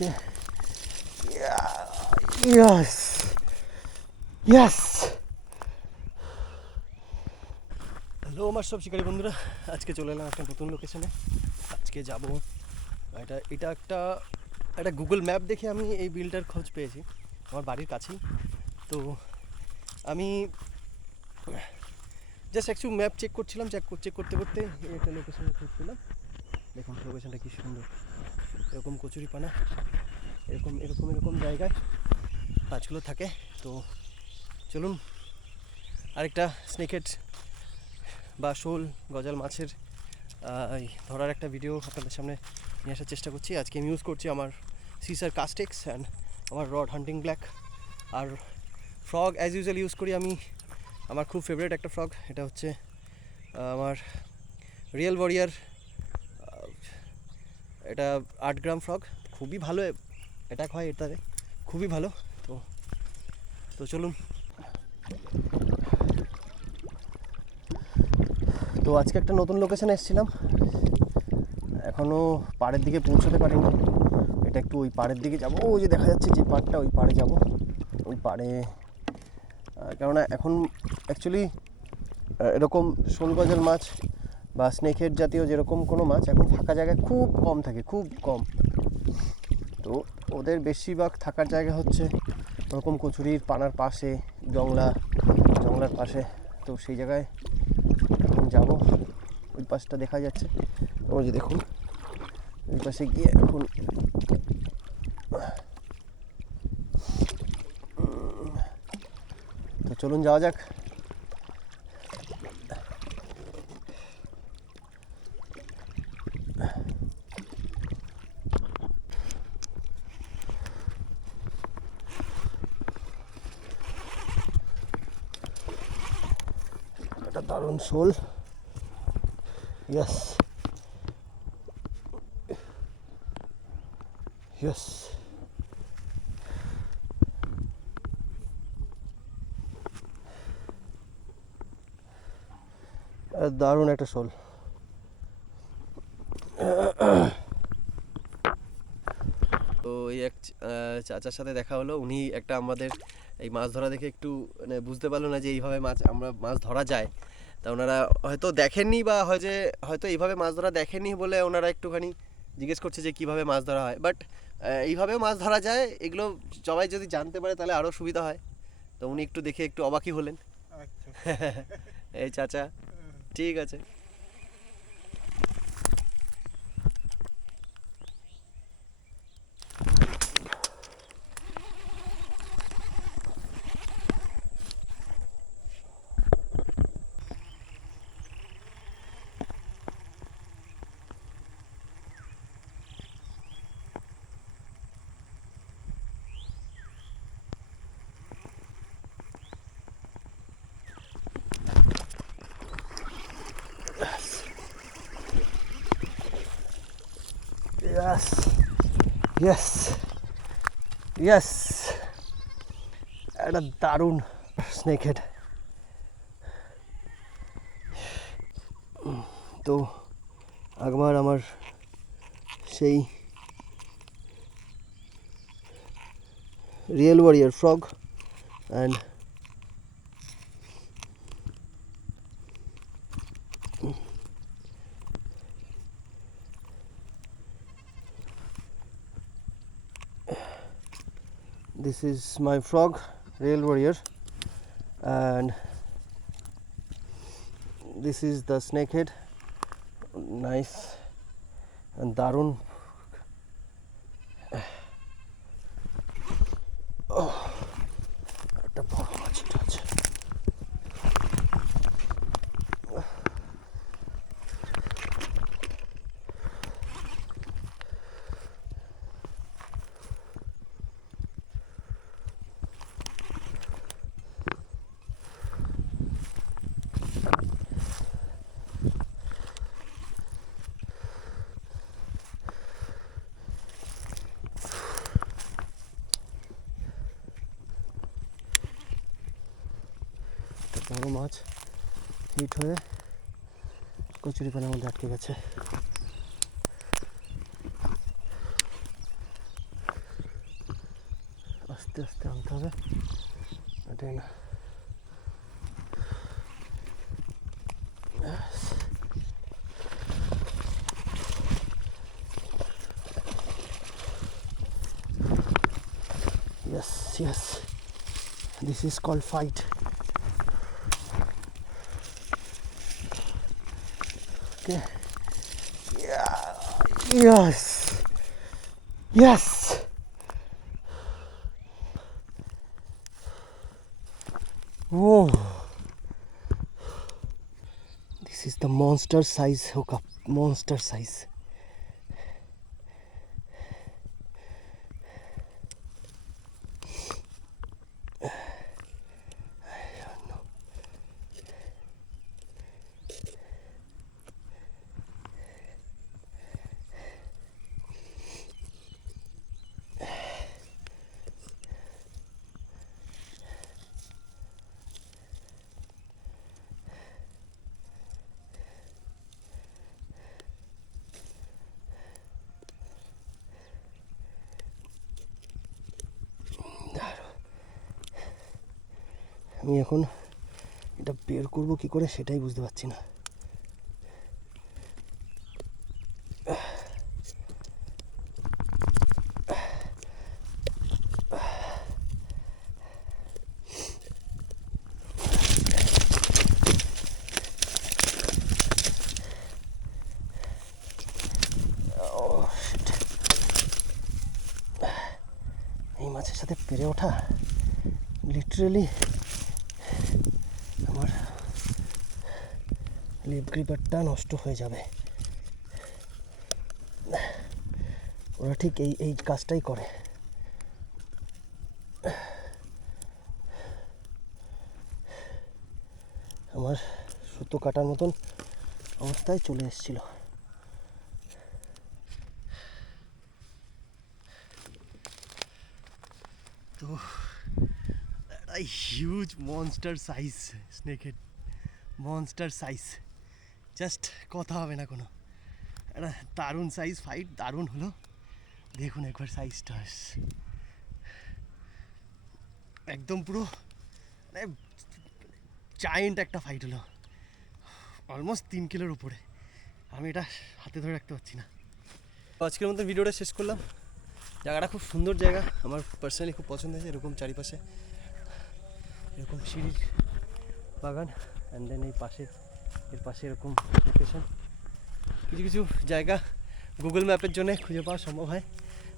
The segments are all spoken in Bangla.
ওকে, ইয়েস ইয়েস। হ্যালো আমার সব শিকারী বন্ধুরা, আজকে চলে এলাম একটা নতুন লোকেশনে। আজকে যাব, এটা একটা গুগল ম্যাপ দেখে আমি এই বিলটার খোঁজ পেয়েছি আমার বাড়ির কাছেই। তো আমি জাস্ট একটু ম্যাপ চেক করছিলাম, চেক করতে করতে এই একটা লোকেশনে খোঁজ পেলাম। দেখুন লোকেশনটা কী সুন্দর, এরকম কচুরিপানা, এরকম এরকম এরকম জায়গায় মাছগুলো থাকে। তো চলুন আরেকটা স্নেকহেড বা শোল গজাল মাছের ধরার একটা ভিডিও আপনাদের সামনে নিয়ে আসার চেষ্টা করছি। আজকে আমি ইউজ করছি আমার সিসার কাস্টেক্স অ্যান্ড আমার রড হান্টিং ব্ল্যাক। আর ফ্রগ অ্যাজ ইউজুয়াল ইউজ করি আমি, আমার খুব ফেভারিট একটা ফ্রগ, এটা হচ্ছে আমার রিয়েল ওয়ারিয়ার। এটা 8 গ্রাম ফ্রগ, খুবই ভালো অ্যাটাক হয় এটাতে, খুবই ভালো। তো তো চলুন। তো আজকে একটা নতুন লোকেশানে এসেছিলাম, এখনও পাড়ের দিকে পৌঁছতে পারিনি। এটা একটু ওই পাড়ের দিকে যাব, ওই যে দেখা যাচ্ছে যে পাড়টা, ওই পাড়ে যাব। ওই পাড়ে কেননা এখন অ্যাকচুয়ালি এরকম শোল গজাল মাছ বা স্নেকহেড জাতীয় যেরকম কোনো মাছ এখন ফাঁকা জায়গায় খুব কম থাকে, খুব কম। তো ওদের বেশিরভাগ থাকার জায়গা হচ্ছে ওরকম কচুরির পানার পাশে, জংলার পাশে। তো সেই জায়গায় এখন যাব। ওই পাশটা দেখা যাচ্ছে, ওই যে দেখুন, ওই পাশে গিয়ে এখন তো চলুন যাওয়া যাক। একটা দারুণ শোল, ইয়েস ইয়েস। দারুণ একটা শোল। তো এই এক চাচার সাথে দেখা হলো, উনি একটা আমাদের এই মাছ ধরা দেখে একটু মানে বুঝতে পারলো না যে এইভাবে আমরা মাছ ধরা যায়। তা ওনারা হয়তো দেখেননি, বা হয়তো এইভাবে মাছ ধরা দেখেননি বলে ওনারা একটুখানি জিজ্ঞেস করছে যে কীভাবে মাছ ধরা হয়। বাট এইভাবেও মাছ ধরা যায়, এগুলো সবাই যদি জানতে পারে তাহলে আরও সুবিধা হয়। তো উনি একটু দেখে একটু অবাকই হলেন। এই চাচা, ঠিক আছে। Yes, yes, yes, একটা দারুণ স্নেকহেড। তো একবার আমার সেই real warrior frog and this is my frog, Real Warrior, and this is the snakehead. Nice and দারুণ। একটা বড় মাছ এটা আছে। বড় মাছ হিট হয়ে কচুরিপানার মধ্যে আটকে গেছে। আস্তে আস্তে আনতে হবে, এটাই না। Yes, yes. This is called fight. Okay. Yeah. Yes. Yes. Oh. This is the monster size hookup. Monster size. আমি এখন এটা বের করবো কি করে সেটাই বুঝতে পারছি না। এই মাছের সাথে পেরে ওঠা লিটারেলি আমার লিপ গ্রিপারটা নষ্ট হয়ে যাবে। ওরা ঠিক এই কাজটাই করে। আমার সুতো কাটার মতন অবস্থায় চলে এসেছিল। তো একটা huge monster size snakehead, monster size, just কথা হবে না কোনো। একটা দারুণ সাইজ ফাইট, দারুণ হলো। দেখুন একবার সাইজটা, একদম পুরো মানে জায়েন্ট একটা ফাইট হলো, অলমোস্ট 3 কিলোর উপরে। আমি এটা হাতে ধরে রাখতে পারছি না। আজকের মতো ভিডিওটা শেষ করলাম। জায়গাটা খুব সুন্দর জায়গা, আমার পার্সোনালি খুব পছন্দ হয়েছে। এরকম চারিপাশে এরকম সিঁড়ির বাগান, অ্যান্ড দেন এর পাশে এরকম লোকেশন। কিছু কিছু জায়গা গুগল ম্যাপের জন্য খুঁজে পাওয়া সম্ভব হয়।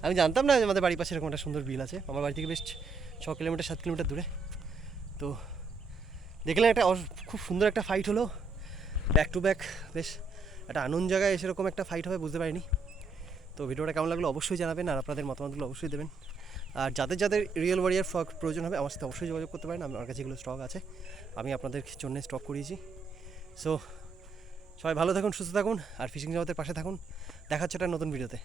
আমি জানতাম না যে আমাদের বাড়ির পাশে এরকম একটা সুন্দর বিল আছে। আমার বাড়ি থেকে বেশ 6 কিলোমিটার 7 কিলোমিটার দূরে। তো দেখলাম একটা খুব সুন্দর একটা ফাইট হলো, ব্যাক টু ব্যাক। বেশ একটা আনন্দ জায়গায় সেরকম একটা ফাইট হবে বুঝতে পারিনি। তো ভিডিওটা কেমন লাগলো অবশ্যই জানাবেন, আর আপনাদের মতামতগুলো অবশ্যই দেবেন। আর যাদের রিয়েল ওয়ারিয়ার ফ্রগ প্রয়োজন হবে আমার সাথে অবশ্যই যোগাযোগ করতে পারেন। আমার কাছে এগুলো স্টক আছে, আমি আপনাদের জন্য স্টক করিয়েছি। সো সবাই ভালো থাকুন, সুস্থ থাকুন, আর ফিশিং জগতের পাশে থাকুন। দেখা হচ্ছে একটা নতুন ভিডিওতে।